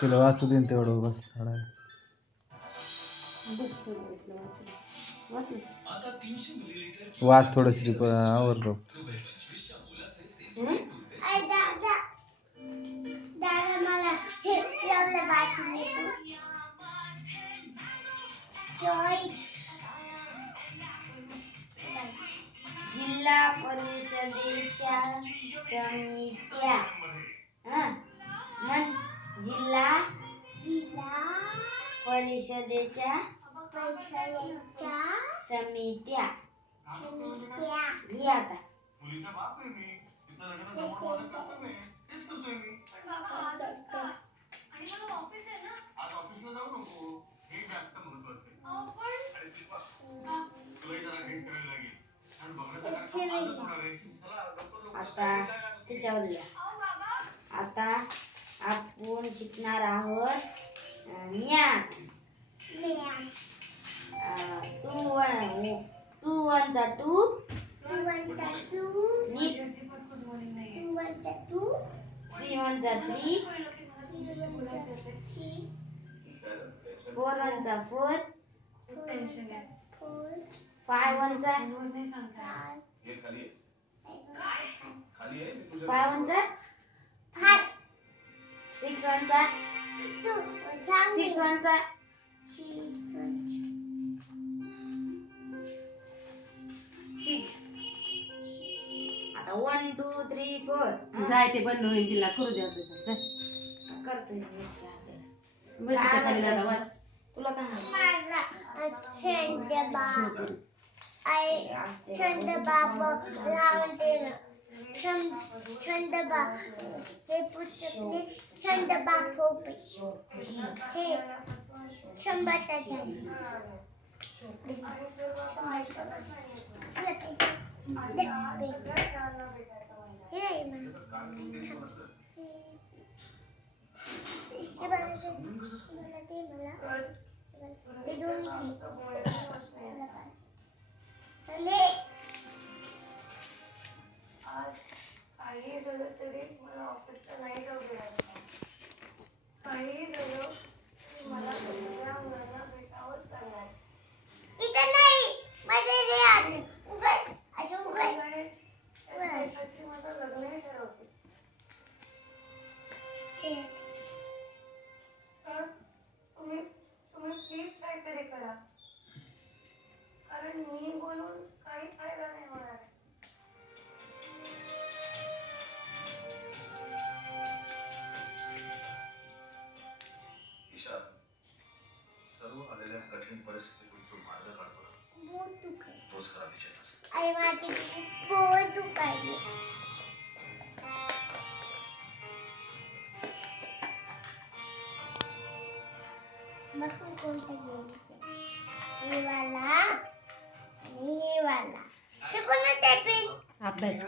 तुला वाचू देईन तेवढं बस. वाच थोडं श्रीफळ आवरलो. जिल्हा परिषदेच्या समित्या जिल्हा परिषदेच्या समित्या लिहा आता. आता त्याच्यावर लिहा. आता आपण शिकणार आहोत म्यान. 2 1 2 2 3 1 3 4 1 4 5 1 5 1 6 1 6 1 6. आता 1 2 3 4 जाय ते बंद होईल तिला करू द्या करते अभ्यास. तुला काय सर्व आलेल्या कठीण परिस्थितीतून जो मार्ग काढतो ना, तोच खरा विजय असतो. अभ्यास